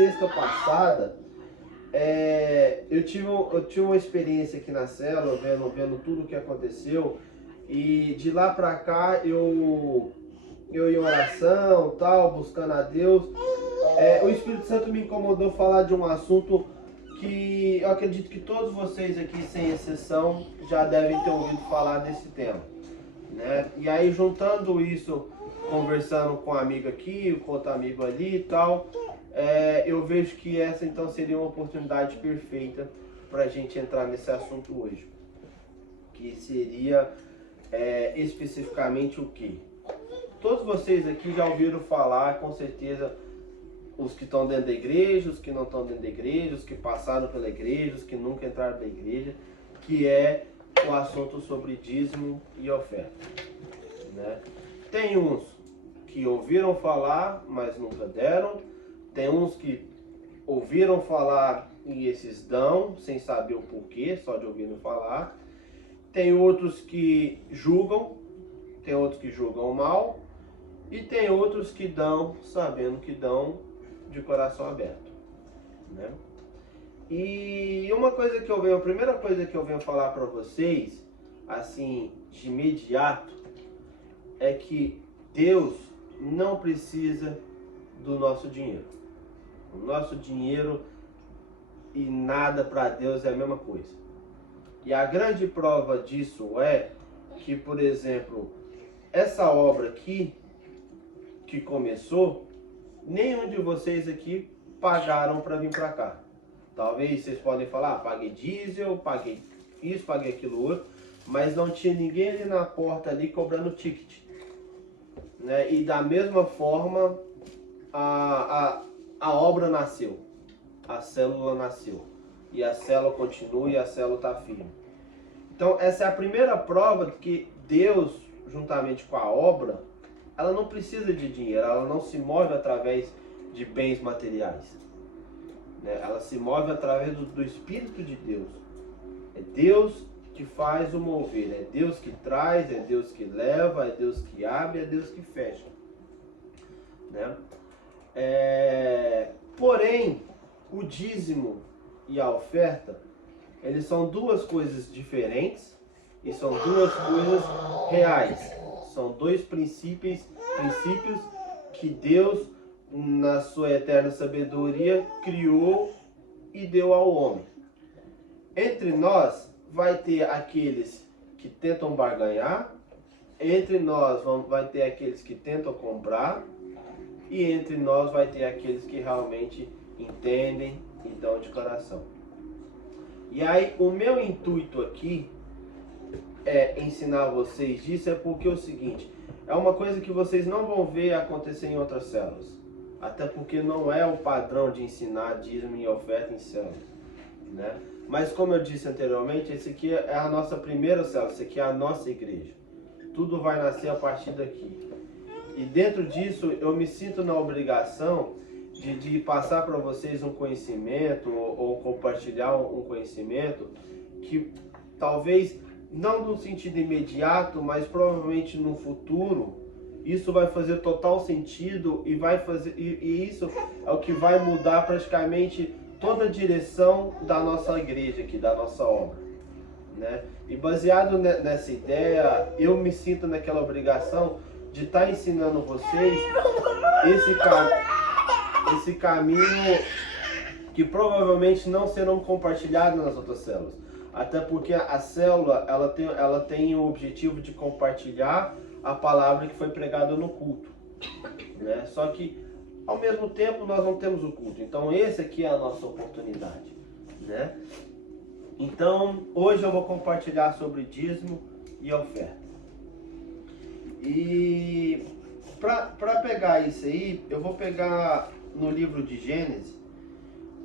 sexta passada, eu tive uma experiência aqui na célula, vendo tudo o que aconteceu, e de lá pra cá eu em oração, tal, buscando a Deus. O Espírito Santo me incomodou falar de um assunto que eu acredito que todos vocês aqui, sem exceção, já devem ter ouvido falar desse tema, né? E aí, juntando isso, conversando com um amigo aqui, com outro amigo ali e tal, eu vejo que essa então seria uma oportunidade perfeita para a gente entrar nesse assunto hoje, que seria especificamente o quê? Todos vocês aqui já ouviram falar, com certeza, os que estão dentro da igreja, os que não estão dentro da igreja, os que passaram pela igreja, os que nunca entraram na igreja, que é o assunto sobre dízimo e oferta, né? Tem uns que ouviram falar, mas nunca deram. Tem uns que ouviram falar e esses dão, sem saber o porquê, só de ouvirem falar. Tem outros que julgam, tem outros que julgam mal, e tem outros que dão, sabendo que dão, de coração aberto, né? E uma coisa que a primeira coisa que eu venho falar para vocês, assim, de imediato, é que Deus não precisa do nosso dinheiro. O nosso dinheiro e nada para Deus é a mesma coisa. E a grande prova disso é que, por exemplo, essa obra aqui, que começou, nenhum de vocês aqui pagaram para vir para cá. Talvez vocês podem falar, paguei diesel, paguei isso, paguei aquilo outro, mas não tinha ninguém ali na porta ali cobrando ticket, né? E da mesma forma a obra nasceu, a célula nasceu, e a célula continua e a célula está firme. Então essa é a primeira prova de que Deus, juntamente com a obra, ela não precisa de dinheiro, ela não se move através de bens materiais, né? Ela se move através do Espírito de Deus. É Deus que faz o mover, é Deus que traz, é Deus que leva, é Deus que abre, é Deus que fecha, né? Porém, o dízimo e a oferta, eles são duas coisas diferentes e são duas coisas reais. São dois princípios que Deus, na sua eterna sabedoria, criou e deu ao homem. Entre nós vai ter aqueles que tentam barganhar, entre nós vai ter aqueles que tentam comprar, e entre nós vai ter aqueles que realmente entendem e dão de coração. E aí, o meu intuito aqui ensinar vocês disso, porque é o seguinte, é uma coisa que vocês não vão ver acontecer em outras células, até porque não é o padrão de ensinar dízimo e oferta em células, né? Mas como eu disse anteriormente, esse aqui é a nossa primeira célula, esse aqui é a nossa igreja, tudo vai nascer a partir daqui, e dentro disso eu me sinto na obrigação de passar para vocês um conhecimento ou compartilhar um conhecimento que talvez não no sentido imediato, mas provavelmente no futuro, isso vai fazer total sentido e isso é o que vai mudar praticamente toda a direção da nossa igreja aqui, da nossa obra, né? E baseado nessa ideia, eu me sinto naquela obrigação de estar ensinando vocês esse caminho que provavelmente não serão compartilhados nas outras células. Até porque a célula ela tem o objetivo de compartilhar a palavra que foi pregada no culto, né? Só que ao mesmo tempo nós não temos o culto. Então esse aqui é a nossa oportunidade, né? Então hoje eu vou compartilhar sobre dízimo e oferta. E para pegar isso aí, eu vou pegar no livro de Gênesis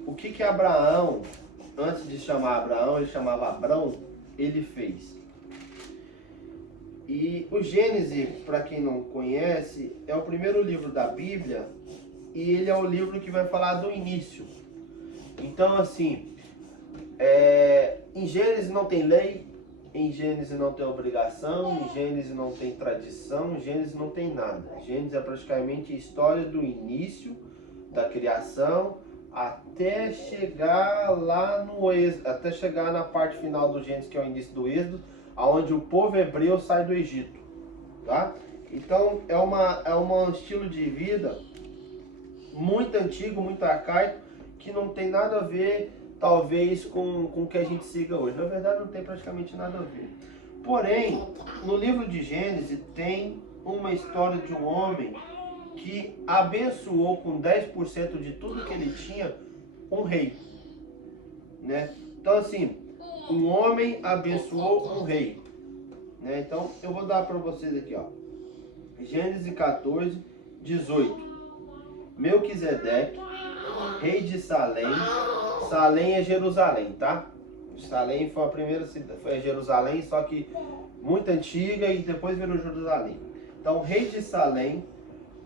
o que Abraão, antes de chamar Abraão, ele chamava Abrão, ele fez. E o Gênesis, para quem não conhece, é o primeiro livro da Bíblia e ele é o livro que vai falar do início. Então, assim, em Gênesis não tem lei, em Gênesis não tem obrigação, em Gênesis não tem tradição, em Gênesis não tem nada. Gênesis é praticamente a história do início, da criação, até chegar lá no Êxodo, até chegar na parte final do Gênesis, que é o início do Êxodo, onde o povo hebreu sai do Egito, tá? Então é um estilo de vida muito antigo, muito arcaico, que não tem nada a ver, talvez, com o que a gente siga hoje. Na verdade, não tem praticamente nada a ver. Porém, no livro de Gênesis tem uma história de um homem que abençoou com 10% de tudo que ele tinha um rei, né? Então, assim, um homem abençoou um rei, né? Então, eu vou dar para vocês aqui, ó. Gênesis 14, 18. Melquisedeque, rei de Salém. Salém é Jerusalém, tá? Salém foi a primeira cidade, foi Jerusalém, só que muito antiga e depois virou Jerusalém. Então, rei de Salém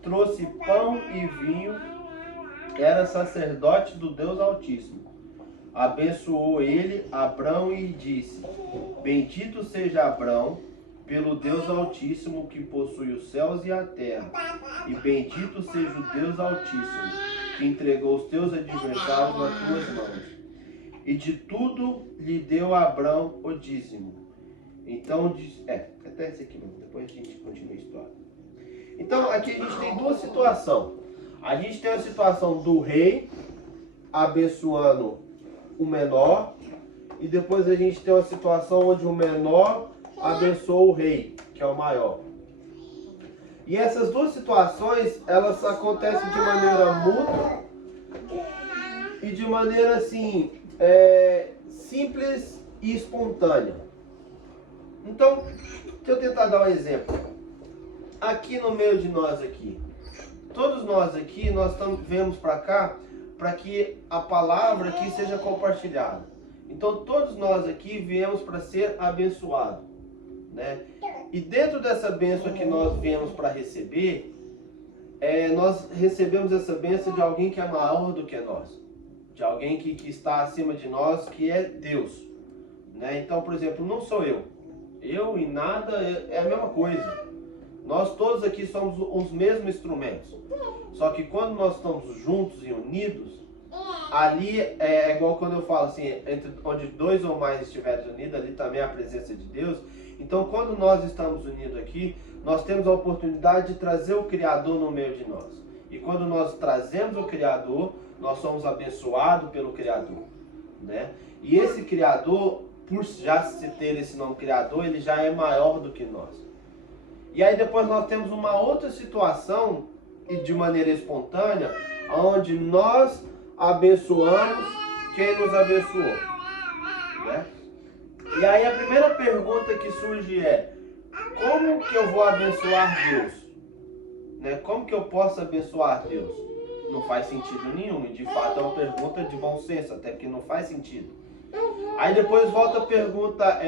trouxe pão e vinho, era sacerdote do Deus Altíssimo. Abençoou ele Abrão e disse: Bendito seja Abrão pelo Deus Altíssimo que possui os céus e a terra, e bendito seja o Deus Altíssimo que entregou os teus adversários nas tuas mãos. E de tudo lhe deu a Abrão o dízimo. Então, até esse aqui mesmo, depois a gente continua a história. Então, aqui a gente tem duas situações. A gente tem a situação do rei abençoando o menor, e depois a gente tem uma situação onde o menor abençoa o rei, que é o maior. E essas duas situações, elas acontecem de maneira mútua e de maneira assim, simples e espontânea. Então, deixa eu tentar dar um exemplo. Aqui no meio de nós aqui, todos nós aqui, nós viemos para cá para que a palavra aqui seja compartilhada. Então, todos nós aqui viemos para ser abençoados, né? E dentro dessa bênção que nós viemos para receber, nós recebemos essa bênção de alguém que é maior do que nós, de alguém que está acima de nós, que é Deus, né? Então, por exemplo, não sou eu e nada é a mesma coisa. Nós todos aqui somos os mesmos instrumentos, só que quando nós estamos juntos e unidos, ali é igual quando eu falo assim, onde dois ou mais estiverem unidos, ali também é a presença de Deus. Então, quando nós estamos unidos aqui, nós temos a oportunidade de trazer o Criador no meio de nós. E quando nós trazemos o Criador, nós somos abençoados pelo Criador, né? E esse Criador, por já se ter esse nome Criador, ele já é maior do que nós. E aí depois nós temos uma outra situação, e de maneira espontânea, onde nós abençoamos quem nos abençoou, né? E aí a primeira pergunta que surge é: como que eu vou abençoar Deus? Né? Como que eu posso abençoar Deus? Não faz sentido nenhum, e de fato é uma pergunta de bom senso, até que não faz sentido. Aí depois volta a pergunta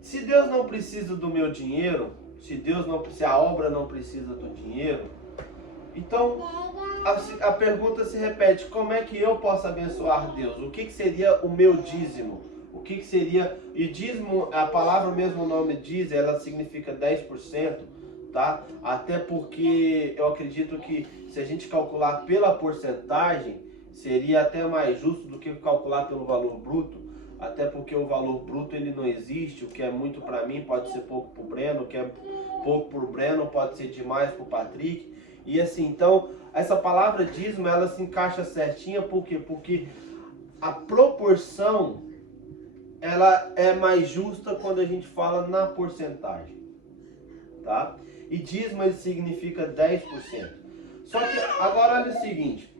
se Deus não precisa do meu dinheiro, se a obra não precisa do dinheiro, então a pergunta se repete: como é que eu posso abençoar Deus? O que seria o meu dízimo? O que seria... E dízimo, a palavra mesmo, o nome diz, ela significa 10%, tá? Até porque eu acredito que se a gente calcular pela porcentagem, seria até mais justo do que calcular pelo valor bruto. Até porque o valor bruto ele não existe. O que é muito para mim pode ser pouco para o Breno, o que é pouco para o Breno pode ser demais para o Patrick. E assim, então, essa palavra dízimo, ela se encaixa certinha, por quê? Porque a proporção, ela é mais justa quando a gente fala na porcentagem, tá? E dízimo, ele significa 10%. Só que, agora olha o seguinte,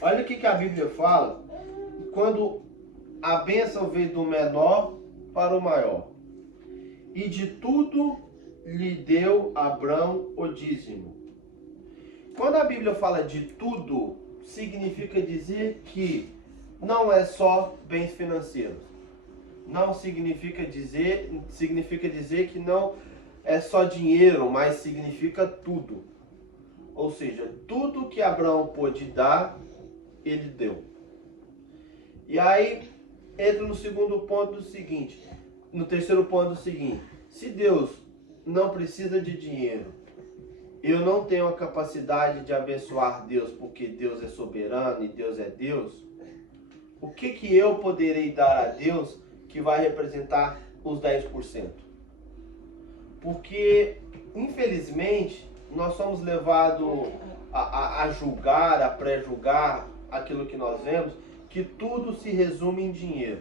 olha o que a Bíblia fala, quando a bênção veio do menor para o maior. E de tudo lhe deu Abrão o dízimo. Quando a Bíblia fala de tudo, significa dizer que não é só bens financeiros. Não significa dizer que não é só dinheiro, mas significa tudo. Ou seja, tudo que Abraão pôde dar, ele deu. E aí entra no segundo ponto do seguinte, no terceiro ponto do seguinte: se Deus não precisa de dinheiro eu não tenho a capacidade de abençoar Deus porque Deus é soberano e Deus é Deus, o que eu poderei dar a Deus que vai representar os 10%? Porque, infelizmente, nós somos levados a julgar, a pré-julgar aquilo que nós vemos, que tudo se resume em dinheiro.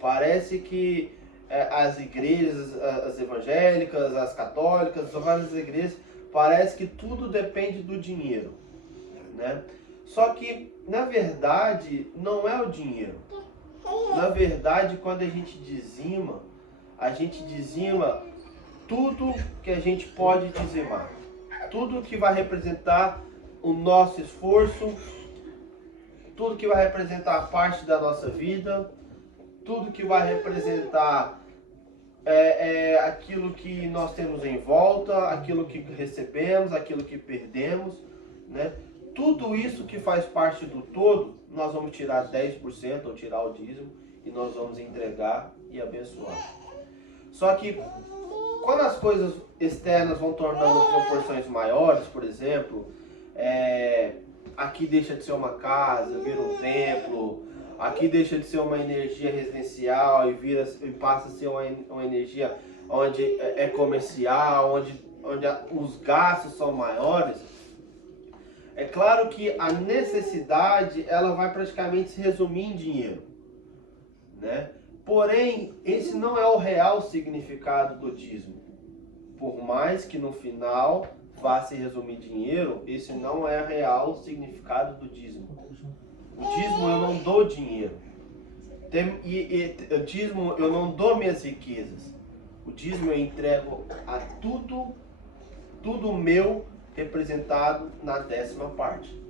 Parece que as igrejas, as evangélicas, as católicas, várias igrejas, parece que tudo depende do dinheiro, né? Só que, na verdade, não é o dinheiro. Na verdade, quando a gente dizima tudo que a gente pode dizimar. Tudo que vai representar o nosso esforço, tudo que vai representar parte da nossa vida, tudo que vai representar aquilo que nós temos em volta, aquilo que recebemos, aquilo que perdemos, né? Tudo isso que faz parte do todo, nós vamos tirar 10% ou tirar o dízimo e nós vamos entregar e abençoar. Só que quando as coisas externas vão tornando proporções maiores, por exemplo, aqui deixa de ser uma casa, vira um templo, aqui deixa de ser uma energia residencial e passa a ser uma energia onde é comercial, onde os gastos são maiores. É claro que a necessidade ela vai praticamente se resumir em dinheiro, né? Porém, esse não é o real significado do dízimo. Por mais que no final vá se resumir em dinheiro, esse não é o real significado do dízimo. O dízimo eu não dou dinheiro. O dízimo eu não dou minhas riquezas. O dízimo eu entrego a tudo meu representado na 10ª parte.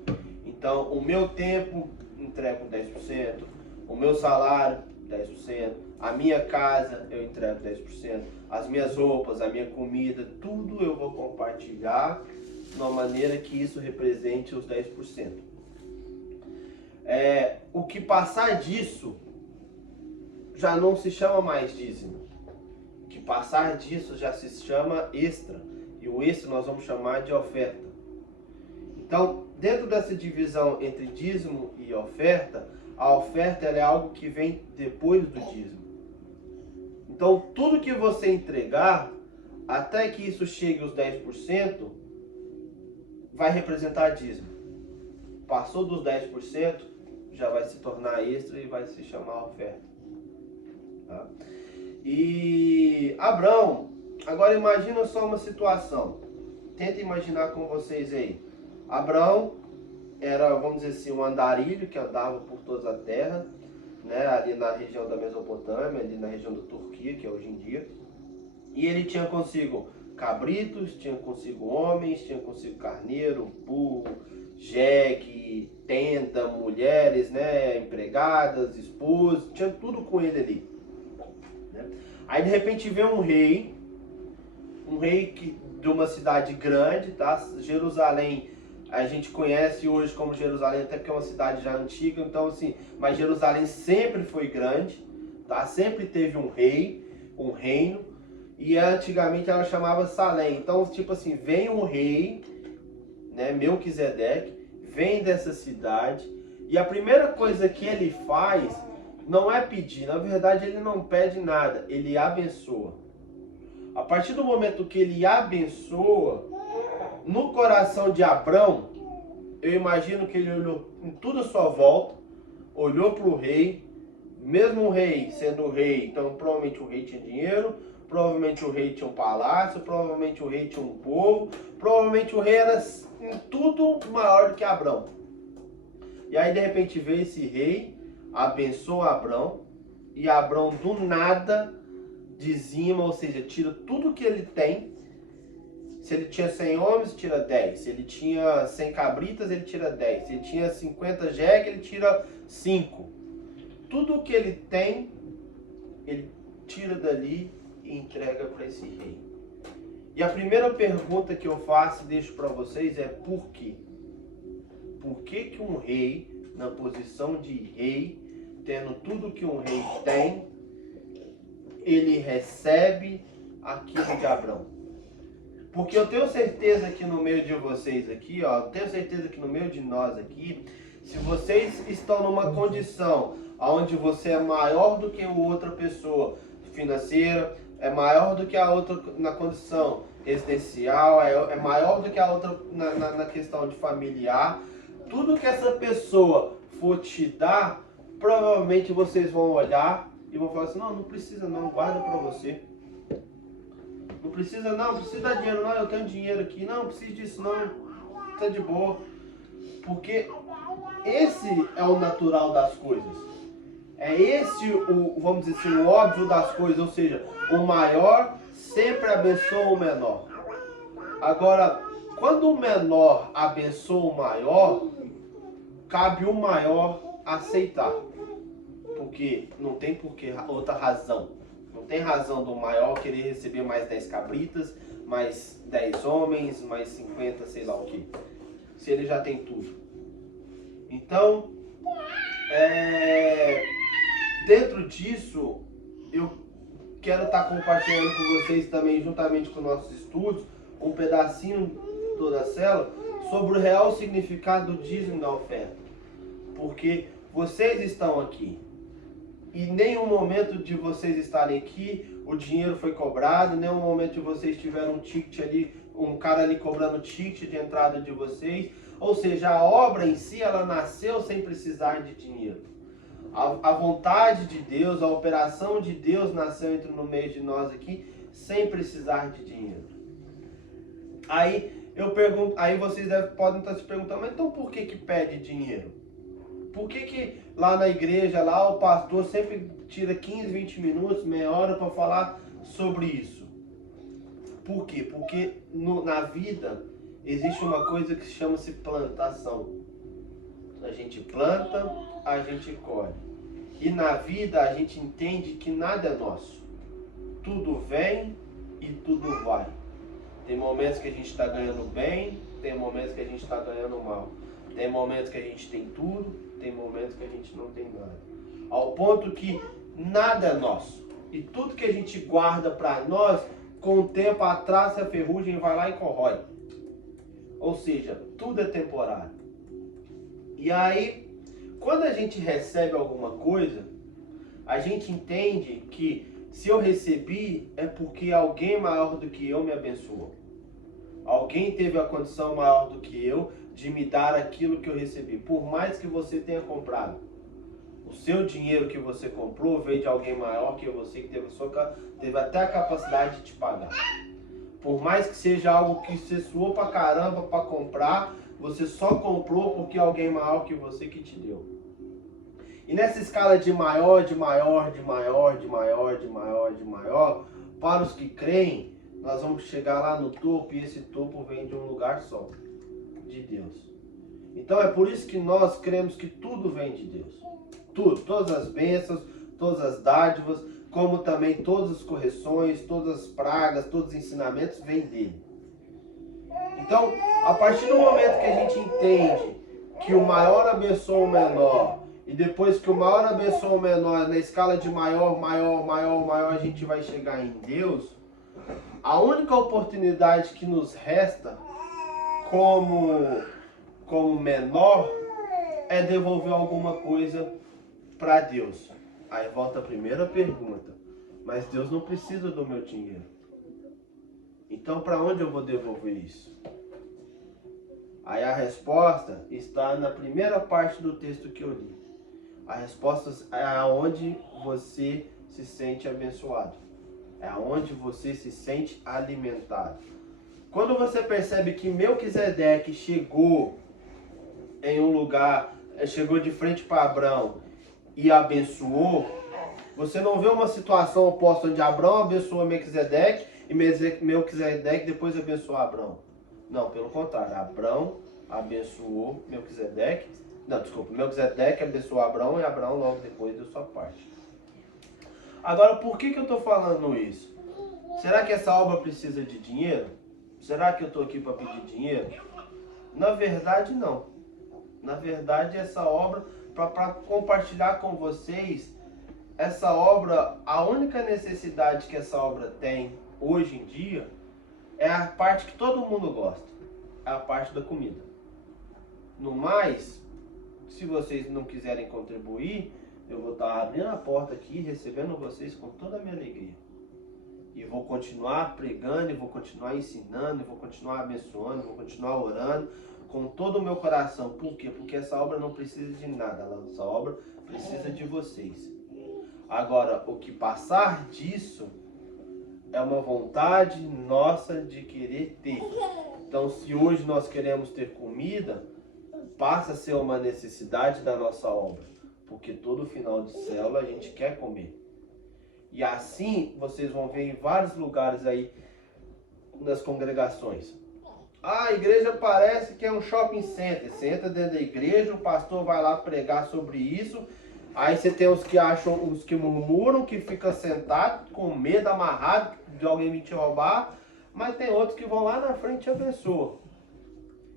Então, o meu tempo entrego 10%, o meu salário 10%, a minha casa eu entrego 10%, as minhas roupas, a minha comida, tudo eu vou compartilhar de uma maneira que isso represente os 10%. O que passar disso já não se chama mais dízimo. O que passar disso já se chama extra. E o extra nós vamos chamar de oferta. Então, dentro dessa divisão entre dízimo e oferta, a oferta ela é algo que vem depois do dízimo. Então, tudo que você entregar, até que isso chegue aos 10%, vai representar dízimo. Passou dos 10%, já vai se tornar extra e vai se chamar oferta. Tá? E Abraão, agora imagina só uma situação. Tenta imaginar com vocês aí. Abraão era, vamos dizer assim, um andarilho que andava por toda a terra, né, ali na região da Mesopotâmia, ali na região da Turquia, que é hoje em dia. E ele tinha consigo cabritos, tinha consigo homens, tinha consigo carneiro, burro, jegue, tenda, mulheres, né, empregadas, esposas, tinha tudo com ele ali. Né? Aí de repente vem um rei de uma cidade grande, tá? Jerusalém a gente conhece hoje como Jerusalém, até porque é uma cidade já antiga, então assim, mas Jerusalém sempre foi grande, tá? Sempre teve um rei, um reino, e antigamente ela chamava Salém. Então, tipo assim, vem um rei, né, Melquisedeque, vem dessa cidade, e a primeira coisa que ele faz não é pedir, na verdade ele não pede nada, ele abençoa. A partir do momento que ele abençoa, no coração de Abrão, eu imagino que ele olhou em toda a sua volta, olhou para o rei, mesmo o rei sendo o rei, então provavelmente o rei tinha dinheiro, provavelmente o rei tinha um palácio, provavelmente o rei tinha um povo, provavelmente o rei era em tudo maior do que Abrão. E aí de repente veio esse rei, abençoa Abrão, e Abrão do nada dizima, ou seja, tira tudo que ele tem. Se ele tinha 100 homens, tira 10. Se ele tinha 100 cabritas, ele tira 10. Se ele tinha 50 jegue, ele tira 5. Tudo que ele tem, ele tira dali e entrega para esse rei. E a primeira pergunta que eu faço e deixo para vocês é por quê? Por que que um rei, na posição de rei, tendo tudo que um rei tem, ele recebe aquilo de Abrão? Porque eu tenho certeza que no meio de vocês aqui, ó, tenho certeza que no meio de nós aqui, se vocês estão numa condição onde você é maior do que a outra pessoa financeira, é maior do que a outra na condição existencial, é maior do que a outra na questão de familiar, tudo que essa pessoa for te dar, provavelmente vocês vão olhar e vão falar assim, não, não precisa não, guarda pra você. Não precisa não, precisa dar dinheiro não, eu tenho dinheiro aqui, não, precisa disso não, tá de boa. Porque esse é o natural das coisas. É esse o, vamos dizer assim, o óbvio das coisas, ou seja, o maior sempre abençoa o menor. Agora, quando o menor abençoa o maior, cabe o maior aceitar. Porque não tem outra razão. Não tem razão do maior querer receber mais 10 cabritas, mais 10 homens, mais 50, sei lá o que. Se ele já tem tudo. Então, dentro disso, eu quero estar compartilhando com vocês também, juntamente com nossos estudos, um pedacinho toda a célula, sobre o real significado do dízimo da oferta. Porque vocês estão aqui. E em nenhum momento de vocês estarem aqui, o dinheiro foi cobrado, em nenhum momento de vocês tiveram um ticket ali, um cara ali cobrando ticket de entrada de vocês. Ou seja, a obra em si, ela nasceu sem precisar de dinheiro. A vontade de Deus, a operação de Deus nasceu no meio de nós aqui, sem precisar de dinheiro. Aí eu pergunto, aí vocês podem estar se perguntando, mas então por que pede dinheiro? Por que lá na igreja, lá o pastor sempre tira 15, 20 minutos, meia hora para falar sobre isso? Por quê? Porque na vida existe uma coisa que chama-se plantação. A gente planta, a gente colhe. E na vida a gente entende que nada é nosso. Tudo vem e tudo vai. Tem momentos que a gente está ganhando bem, tem momentos que a gente está ganhando mal. Tem momentos que a gente tem tudo, tem momentos que a gente não tem nada. Ao ponto que nada é nosso. E tudo que a gente guarda para nós, com o tempo atrás a ferrugem vai lá e corrói. Ou seja, tudo é temporário. E aí, quando a gente recebe alguma coisa, a gente entende que se eu recebi é porque alguém maior do que eu me abençoou. Alguém teve a condição maior do que eu de me dar aquilo que eu recebi. Por mais que você tenha comprado, o seu dinheiro que você comprou veio de alguém maior que você, que teve até a capacidade de te pagar. Por mais que seja algo que você suou pra caramba para comprar, você só comprou porque alguém maior que você que te deu. E nessa escala de maior, de maior, de maior, de maior, de maior, de maior, para os que creem, nós vamos chegar lá no topo, e esse topo vem de um lugar só, de Deus. Então é por isso que nós cremos que tudo vem de Deus. Tudo, todas as bênçãos, todas as dádivas, como também todas as correções, todas as pragas, todos os ensinamentos vêm dele. Então, a partir do momento que a gente entende que o maior abençoa o menor, e depois que o maior abençoa o menor, na escala de maior, maior, maior, maior, a gente vai chegar em Deus, a única oportunidade que nos resta como menor é devolver alguma coisa para Deus. Aí volta a primeira pergunta. Mas Deus não precisa do meu dinheiro. Então para onde eu vou devolver isso? Aí a resposta está na primeira parte do texto que eu li. A resposta é aonde você se sente abençoado. É aonde você se sente alimentado. Quando você percebe que Melquisedeque chegou em um lugar, chegou de frente para Abrão e abençoou, você não vê uma situação oposta onde Abrão abençoa Melquisedeque e Melquisedeque depois abençoa Abrão. Não, pelo contrário, Abrão abençoou Melquisedeque. Não, desculpa, Melquisedeque abençoou Abrão e Abrão logo depois deu sua parte. Agora, por que eu estou falando isso? Será que essa obra precisa de dinheiro? Será que eu estou aqui para pedir dinheiro? Na verdade, não. Na verdade, essa obra, para compartilhar com vocês, essa obra, a única necessidade que essa obra tem hoje em dia é a parte que todo mundo gosta. É a parte da comida. No mais, se vocês não quiserem contribuir, eu vou estar abrindo a porta aqui, recebendo vocês com toda a minha alegria. E vou continuar pregando, e vou continuar ensinando, e vou continuar abençoando, e vou continuar orando com todo o meu coração. Por quê? Porque essa obra não precisa de nada, essa obra precisa de vocês. Agora, o que passar disso é uma vontade nossa de querer ter. Então, se hoje nós queremos ter comida, passa a ser uma necessidade da nossa obra. Porque todo final de célula a gente quer comer. E assim vocês vão ver em vários lugares aí nas congregações. Ah, a igreja parece que é um shopping center. Você entra dentro da igreja, o pastor vai lá pregar sobre isso. Aí você tem os que acham, os que murmuram, que ficam sentados com medo, amarrado de alguém vir te roubar. Mas tem outros que vão lá na frente e abençoam.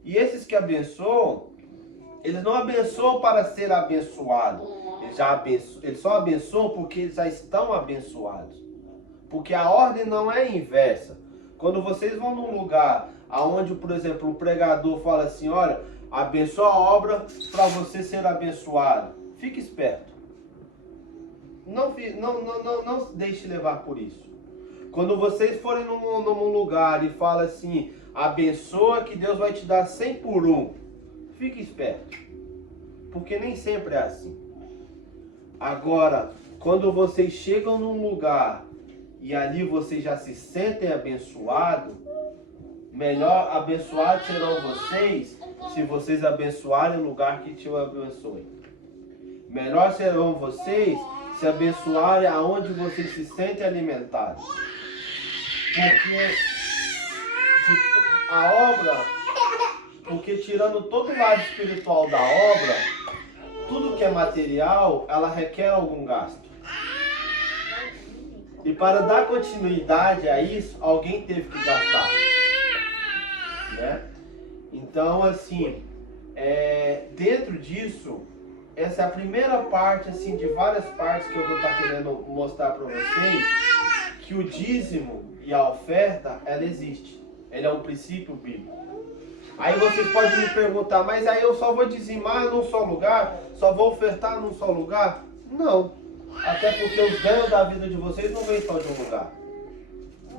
E esses que abençoam, eles não abençoam para ser abençoados. Eles só abençoam porque eles já estão abençoados. Porque a ordem não é inversa. Quando vocês vão num lugar onde, por exemplo, o pregador fala assim, olha, abençoa a obra para você ser abençoado. Fique esperto. Não se deixe levar por isso. Quando vocês forem num lugar e fala assim, abençoa que Deus vai te dar 100 por 1. Fique esperto. Porque nem sempre é assim. Agora, quando vocês chegam num lugar e ali vocês já se sentem abençoados, melhor abençoados serão vocês se vocês abençoarem o lugar que te abençoe. Melhor serão vocês se abençoarem aonde vocês se sentem alimentados. Porque tirando todo o lado espiritual da obra, tudo que é material, ela requer algum gasto. E para dar continuidade a isso, alguém teve que gastar. Né? Então, assim, dentro disso, essa é a primeira parte, assim, de várias partes que eu vou estar querendo mostrar para vocês, que o dízimo e a oferta, ela existe. Ele é um princípio bíblico. Aí vocês podem me perguntar, mas aí eu só vou dizimar num só lugar? Só vou ofertar num só lugar? Não. Até porque os ganhos da vida de vocês não vêm só de um lugar.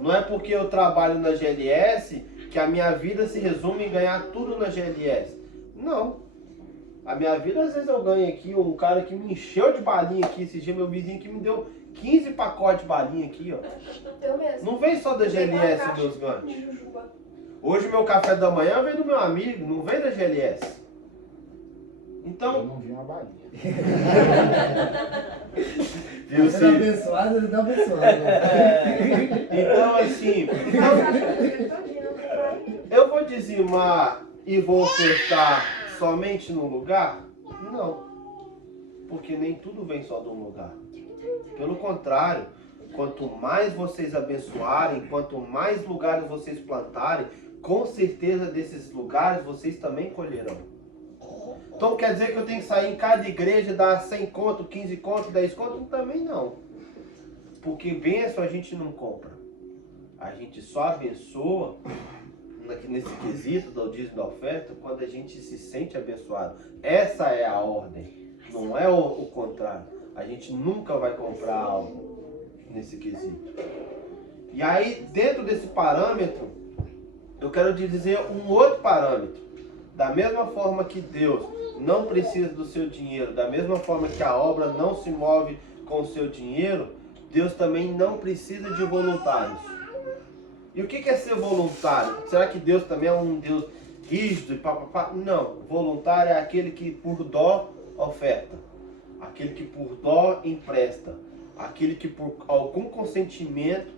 Não é porque eu trabalho na GLS que a minha vida se resume em ganhar tudo na GLS. Não. A minha vida, às vezes eu ganho aqui, um cara que me encheu de balinha aqui, esse dia meu vizinho que me deu 15 pacotes de balinha aqui, ó. Eu mesmo. Não vem só da GLS meus ganhos. Hoje meu café da manhã vem do meu amigo, não vem da GLS. Então... Eu não vi uma balinha. Viu, Você tá abençoado, ele tá abençoado. Né? Então, assim... eu vou dizimar e vou ofertar somente num lugar? Não. Porque nem tudo vem só de um lugar. Pelo contrário, quanto mais vocês abençoarem, quanto mais lugares vocês plantarem, com certeza desses lugares vocês também colherão. Então quer dizer que eu tenho que sair em cada igreja e dar 100 conto, 15 conto, 10 conto? Também não. Porque bênção a gente não compra. A gente só abençoa nesse quesito do dízimo da oferta quando a gente se sente abençoado. Essa é a ordem, não é o contrário. A gente nunca vai comprar algo nesse quesito. E aí, dentro desse parâmetro, eu quero te dizer um outro parâmetro. Da mesma forma que Deus não precisa do seu dinheiro, da mesma forma que a obra não se move com o seu dinheiro, Deus também não precisa de voluntários. E o que é ser voluntário? Será que Deus também é um Deus rígido e papapá? Não. Voluntário é aquele que por dó oferta. Aquele que por dó empresta. Aquele que por algum consentimento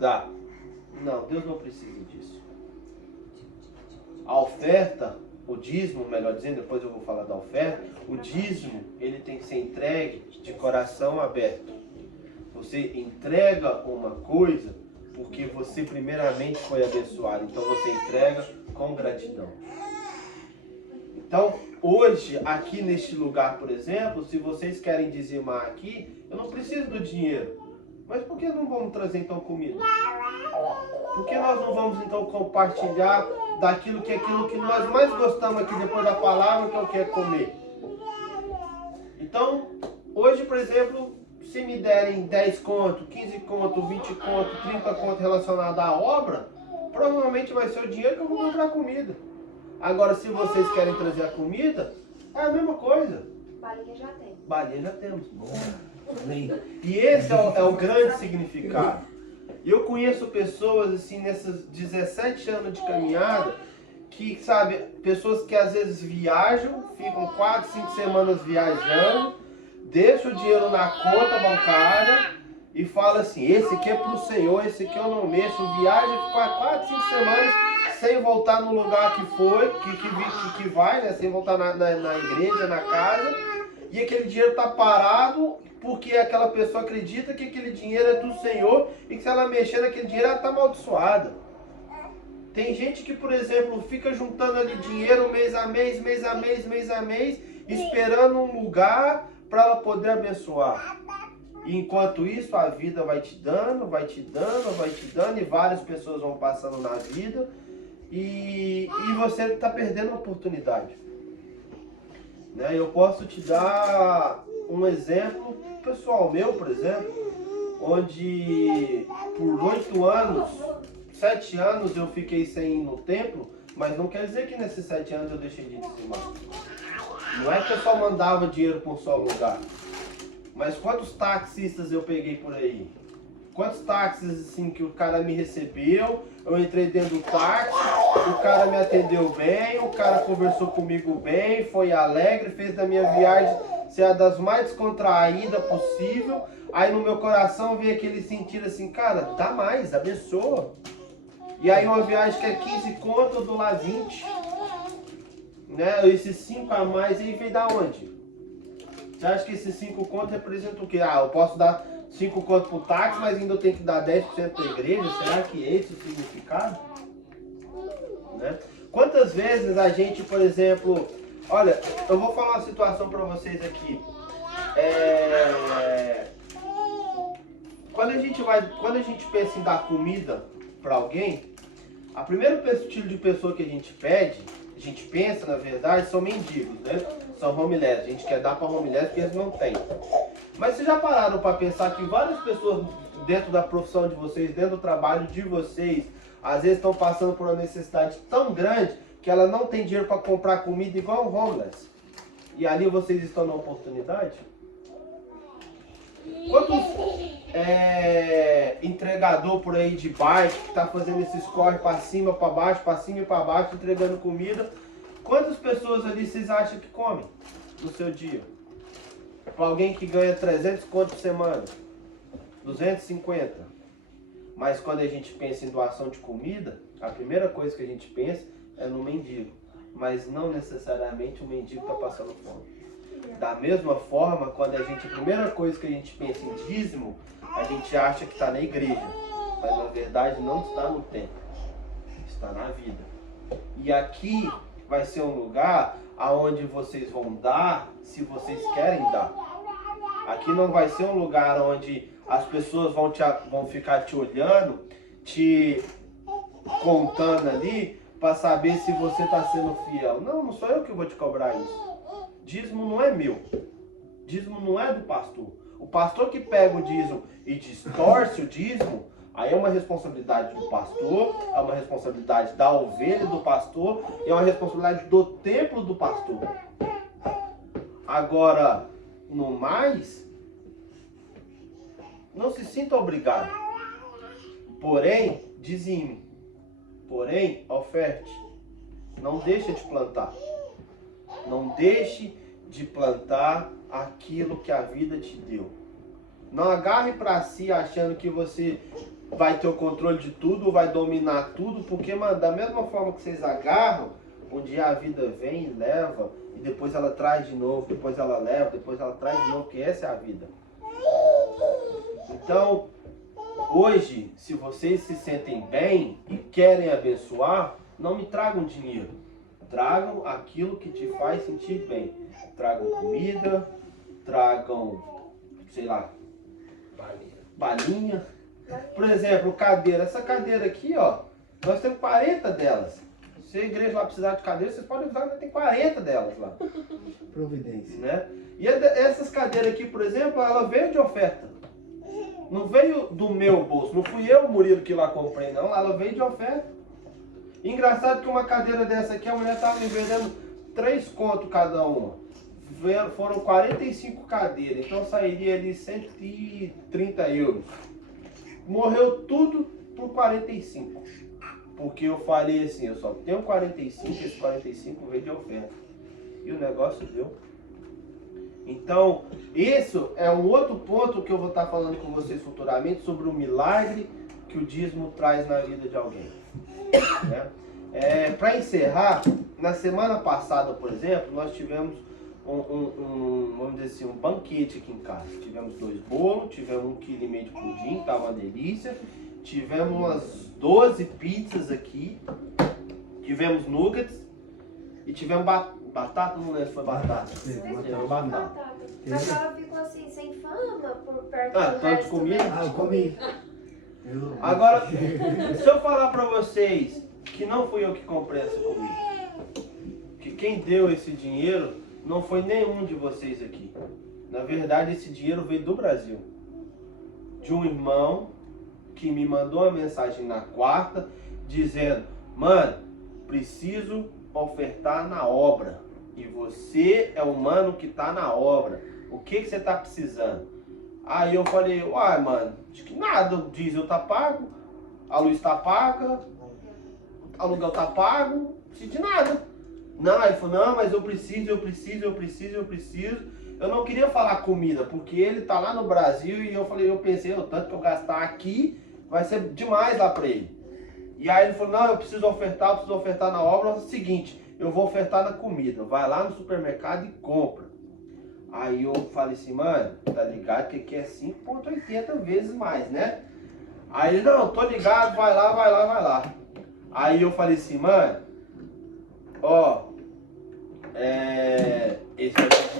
dá. Não, Deus não precisa disso. A oferta, o dízimo, melhor dizendo, depois eu vou falar da oferta, o dízimo, ele tem que ser entregue de coração aberto. Você entrega uma coisa porque você primeiramente foi abençoado. Então você entrega com gratidão. Então, hoje, aqui neste lugar, por exemplo, se vocês querem dizimar aqui, eu não preciso do dinheiro. Mas por que não vamos trazer então comida? Por que nós não vamos então compartilhar daquilo que é aquilo que nós mais gostamos aqui depois da palavra, que é o que é comer? Então, hoje, por exemplo, se me derem 10 conto, 15 conto, 20 conto, 30 conto relacionado à obra, provavelmente vai ser o dinheiro que eu vou comprar comida. Agora, se vocês querem trazer a comida, é a mesma coisa. Balinha já tem. Balinha já temos. E esse é o grande significado. Eu conheço pessoas, assim, nesses 17 anos de caminhada, que, sabe, pessoas que às vezes viajam, ficam 4, 5 semanas viajando, deixam o dinheiro na conta bancária e falam assim, esse aqui é pro Senhor, esse aqui eu não mexo, viaja, fica 4, 5 semanas sem voltar no lugar que foi, que vai, né, sem voltar na igreja, na casa, e aquele dinheiro está parado porque aquela pessoa acredita que aquele dinheiro é do Senhor e que se ela mexer naquele dinheiro ela está amaldiçoada. Tem gente que, por exemplo, fica juntando ali dinheiro mês a mês, esperando um lugar para ela poder abençoar. E enquanto isso, a vida vai te dando, e várias pessoas vão passando na vida e você está perdendo a oportunidade. Né? Eu posso te dar um exemplo pessoal meu, por exemplo, onde por 8 anos, 7 anos eu fiquei sem ir no templo, mas não quer dizer que nesses 7 anos eu deixei de dizimar. Não é que eu só mandava dinheiro para um só lugar. Mas quantos taxistas eu peguei por aí? Quantos táxis assim que o cara me recebeu, eu entrei dentro do táxi, o cara me atendeu bem, o cara conversou comigo bem, foi alegre, fez da minha viagem ser a das mais descontraída possível. Aí no meu coração veio aquele sentido assim, cara, dá mais, abençoa. E aí uma viagem que é 15 conto, eu dou lá 20. Né? Esses 5 a mais aí veio da onde? Você acha que esses 5 contos representam o quê? Ah, eu posso dar 5 contos pro táxi, mas ainda eu tenho que dar 10% para a igreja? Será que é esse o significado? Né? Quantas vezes a gente, por exemplo... Olha, eu vou falar uma situação para vocês aqui. Quando a gente pensa em dar comida para alguém, a primeira estilo de pessoa que a gente pensa, na verdade, são mendigos, né? São homeless. A gente quer dar para homeless porque eles não têm. Mas vocês já pararam para pensar que várias pessoas dentro da profissão de vocês, dentro do trabalho de vocês, às vezes estão passando por uma necessidade tão grande que ela não tem dinheiro para comprar comida igual um homeless? E ali vocês estão na oportunidade? Quantos entregador por aí de bike que está fazendo esses corre para cima e para baixo, entregando comida? Quantas pessoas ali vocês acham que comem no seu dia? Para alguém que ganha 300 conto por semana, 250. Mas quando a gente pensa em doação de comida, a primeira coisa que a gente pensa é no mendigo. Mas não necessariamente o mendigo está passando fome. Da mesma forma, quando a primeira coisa que a gente pensa em dízimo, a gente acha que está na igreja. Mas na verdade não está no templo. Está na vida. E aqui vai ser um lugar aonde vocês vão dar se vocês querem dar. Aqui não vai ser um lugar onde as pessoas vão ficar te olhando, te contando ali para saber se você está sendo fiel. Não sou eu que vou te cobrar isso. Dízimo não é meu. Dízimo não é do pastor. O pastor que pega o dízimo e distorce o dízimo, aí é uma responsabilidade do pastor, é uma responsabilidade da ovelha do pastor, e é uma responsabilidade do templo do pastor. Agora, no mais, não se sinta obrigado. Porém, dizime. Porém, oferte. Não deixe de plantar. Não deixe de plantar aquilo que a vida te deu. Não agarre para si achando que você vai ter o controle de tudo, vai dominar tudo, porque, mano, da mesma forma que vocês agarram, um dia a vida vem e leva, e depois ela traz de novo, depois ela leva, depois ela traz de novo, porque essa é a vida. Então, hoje, se vocês se sentem bem e querem abençoar, não me tragam dinheiro. Tragam aquilo que te faz sentir bem. Tragam comida, tragam, sei lá, balinha, Por exemplo, cadeira. Essa cadeira aqui, ó, nós temos 40 delas. Se a igreja lá precisar de cadeira, vocês podem usar, nós temos 40 delas lá. Providência. Né? E essas cadeiras aqui, por exemplo, ela veio de oferta. Não veio do meu bolso. Não fui eu, Murilo, que lá comprei, não. Ela veio de oferta. Engraçado que uma cadeira dessa aqui, a mulher estava me vendendo 3 contos cada uma. Foram 45 cadeiras, então sairia ali 130 euros. Morreu tudo por 45. Porque eu falei assim, eu só tenho 45, esse 45 veio de oferta. E o negócio deu. Então, isso é um outro ponto que eu vou estar falando com vocês futuramente sobre o milagre que o dízimo traz na vida de alguém. Né? Para encerrar, na semana passada, por exemplo, nós tivemos vamos dizer assim, um banquete aqui em casa. Tivemos 2 bolos, tivemos 1,5 kg de pudim, estava uma delícia. Tivemos umas 12 pizzas aqui. Tivemos nuggets. E tivemos batata, não lembro se foi batata. Tivemos Batata. Mas ela ficou assim, sem fama, por perto do Tanto de resto, comida. né? Eu comi. Agora, se eu falar pra vocês que não fui eu que comprei essa comida, que quem deu esse dinheiro não foi nenhum de vocês aqui. Na verdade, esse dinheiro veio do Brasil. De um irmão que me mandou uma mensagem na quarta dizendo: mano, preciso ofertar na obra. E você é o mano que tá na obra. O que você tá precisando? Aí eu falei: uai, mano, acho que nada. O diesel tá pago, a luz tá paga, o aluguel tá pago, não preciso de nada. Não, aí ele falou: não, mas eu preciso. Eu não queria falar comida, porque ele tá lá no Brasil e eu pensei, o tanto que eu gastar aqui vai ser demais lá pra ele. E aí ele falou: não, eu preciso ofertar na obra. É o seguinte, eu vou ofertar na comida. Vai lá no supermercado e compra. Aí eu falei assim: mano, tá ligado que aqui é 5,80 vezes mais, né? Aí ele: não, tô ligado, vai lá. Aí eu falei assim: mano, ó, esse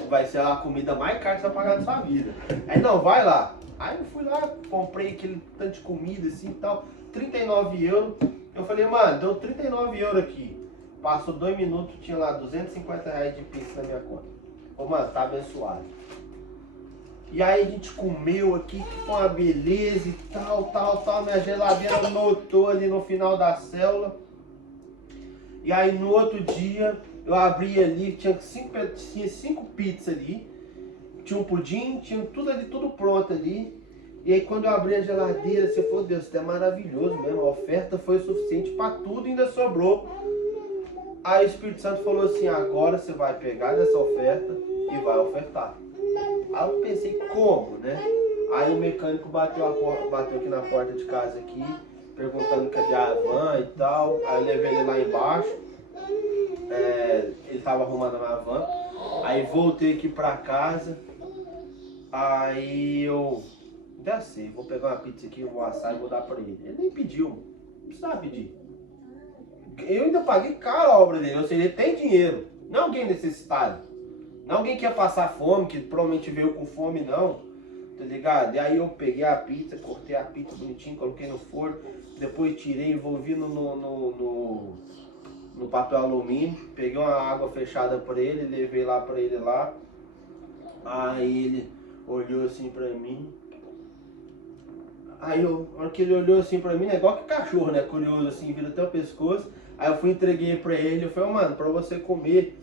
vai ser a comida mais cara que você vai pagar na sua vida. Aí: não, vai lá. Aí eu fui lá, comprei aquele tanto de comida assim e tal, 39 euros. Eu falei: mano, deu 39 euros aqui. Passou 2 minutos, tinha lá 250 reais de pix na minha conta. Ô, mano, tá abençoado. E aí a gente comeu aqui, que foi uma beleza e tal. Minha geladeira lotou ali no final da célula. E aí no outro dia, eu abri ali, tinha 5 pizzas ali. Tinha um pudim, tinha tudo ali, tudo pronto ali. E aí quando eu abri a geladeira, você falou: Deus, isso é maravilhoso mesmo. A oferta foi o suficiente para tudo e ainda sobrou. Aí o Espírito Santo falou assim: agora você vai pegar dessa oferta e vai ofertar. Aí eu pensei: como, né? Aí o mecânico bateu aqui na porta de casa aqui, perguntando cadê a van e tal. Aí eu levei ele lá embaixo. Ele tava arrumando a minha van. Aí voltei aqui pra casa. Aí eu desci, vou pegar uma pizza aqui, vou assar e vou dar pra ele. Ele nem pediu, não precisava pedir. Eu ainda paguei caro a obra dele, ou seja, ele tem dinheiro. Não alguém necessitado. Não alguém que ia passar fome, que provavelmente veio com fome, não. Tá ligado? E aí eu peguei a pizza, cortei a pizza bonitinho, coloquei no forno. Depois tirei, envolvi no papel alumínio. Peguei uma água fechada pra ele, levei lá pra ele lá. Aí ele olhou assim pra mim. Aí na hora que ele olhou assim pra mim, é igual que cachorro, né? Curioso assim, vira até o pescoço. Aí eu fui, entreguei pra ele, eu falei: mano, pra você comer.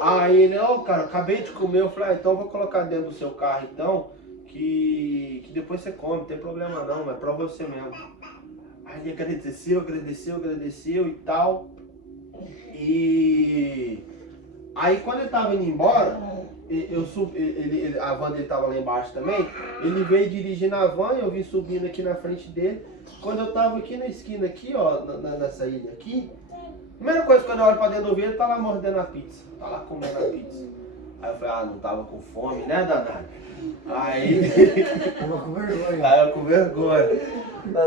Aí ele: ó, cara, acabei de comer. Eu falei: então eu vou colocar dentro do seu carro então, que depois você come, não tem problema não, é pra você mesmo. Aí ele agradeceu e tal. E aí quando ele tava indo embora, a van dele tava lá embaixo também, ele veio dirigindo a van, eu vim subindo aqui na frente dele. Quando eu tava aqui na esquina aqui, ó, na saída aqui, primeira coisa, quando eu olho pra dentro do ouvido, ele tá lá mordendo a pizza, tá lá comendo a pizza. Aí eu falei: não tava com fome, né, danado? Aí Tava com vergonha. Aí eu com vergonha.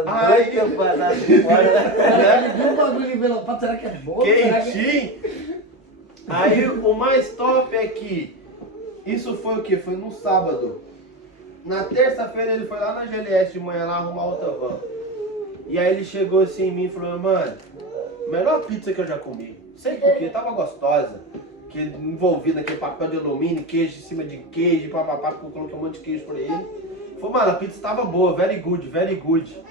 Aí eu passar fora. Ele viu o bagulho envelopado, será que é bom? Será que... Quentinho. Aí o mais top é que isso foi o que? Foi no sábado. Na terça-feira ele foi lá na GLS de manhã lá arrumar outra van. E aí ele chegou assim em mim e falou, mano, melhor pizza que eu já comi. Sei porquê, tava gostosa. Que envolvida naquele papel de alumínio, queijo em cima de queijo, papapá, porque eu coloquei um monte de queijo pra ele. Falei, mano, a pizza tava boa, very good, very good.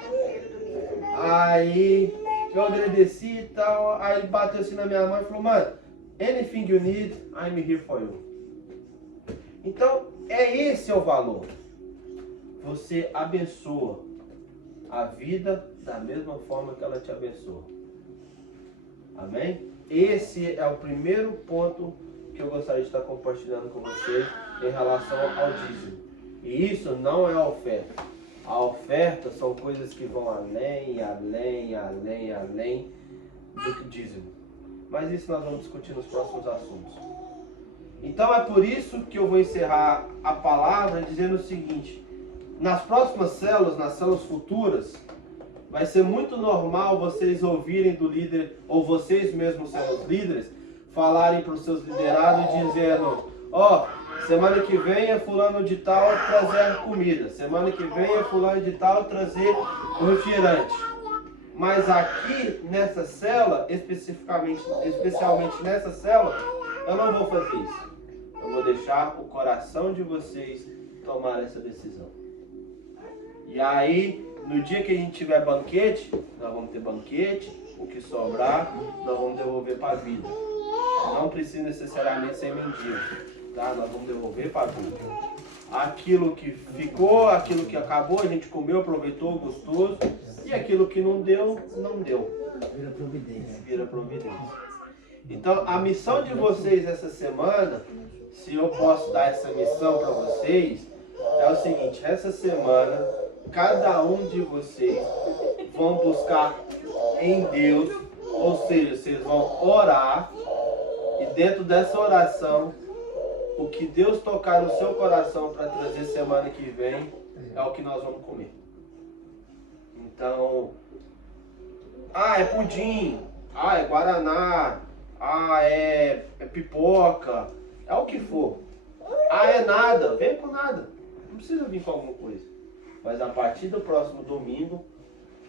Aí eu agradeci e tal, aí ele bateu assim na minha mão e falou, mano, anything you need, I'm here for you. Então, esse é o valor. Você abençoa a vida da mesma forma que ela te abençoa. Amém? Esse é o primeiro ponto que eu gostaria de estar compartilhando com você em relação ao dízimo. E isso não é a oferta. A oferta são coisas que vão além do dízimo. Mas isso nós vamos discutir nos próximos assuntos. Então é por isso que eu vou encerrar a palavra dizendo o seguinte. Nas próximas células, nas células futuras, vai ser muito normal vocês ouvirem do líder, ou vocês mesmos sendo os líderes, falarem para os seus liderados dizendo, ó, semana que vem é fulano de tal trazer comida, semana que vem é fulano de tal trazer o refrigerante. Mas aqui nessa célula, especialmente nessa célula, eu não vou fazer isso. Eu vou deixar o coração de vocês tomar essa decisão. E aí, no dia que a gente tiver banquete, nós vamos ter banquete, o que sobrar, nós vamos devolver para a vida. Não precisa necessariamente ser mendigo, tá? Nós vamos devolver para a vida. Aquilo que ficou, aquilo que acabou, a gente comeu, aproveitou, gostoso. E aquilo que não deu, não deu. Vira providência. Vira providência. Então, a missão de vocês essa semana, se eu posso dar essa missão para vocês, é o seguinte, essa semana, cada um de vocês vão buscar em Deus, ou seja, vocês vão orar, e dentro dessa oração, o que Deus tocar no seu coração para trazer semana que vem, é o que nós vamos comer. Então, é pudim, é guaraná, é pipoca, é o que for. É nada, vem com nada. Não precisa vir com alguma coisa. Mas a partir do próximo domingo,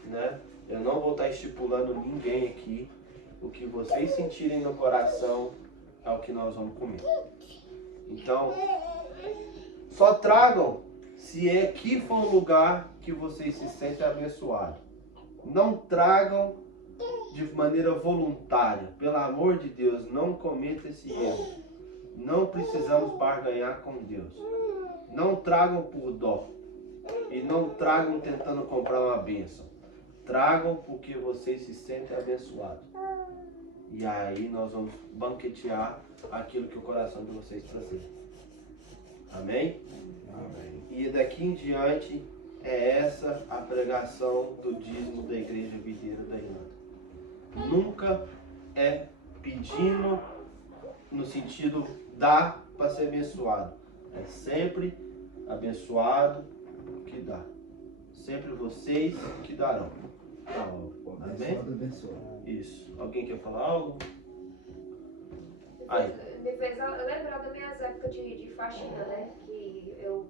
né, eu não vou estar estipulando ninguém aqui. O que vocês sentirem no coração é o que nós vamos comer. Então, só tragam se aqui for um lugar que vocês se sentem abençoados. Não tragam de maneira voluntária. Pelo amor de Deus, não cometa esse erro. Não precisamos barganhar com Deus. Não tragam por dó. E não tragam tentando comprar uma bênção. Tragam porque vocês se sentem abençoados. E aí nós vamos banquetear aquilo que o coração de vocês trazer. Amém? Amém. E daqui em diante é essa a pregação do dízimo da Igreja Videira da Irlanda. Nunca é pedindo no sentido dá para ser abençoado. É sempre abençoado que dá. Sempre vocês que darão. Amém? Isso. Alguém quer falar algo? Aí. Me fez lembrar das minhas épocas de faxina, né? Que eu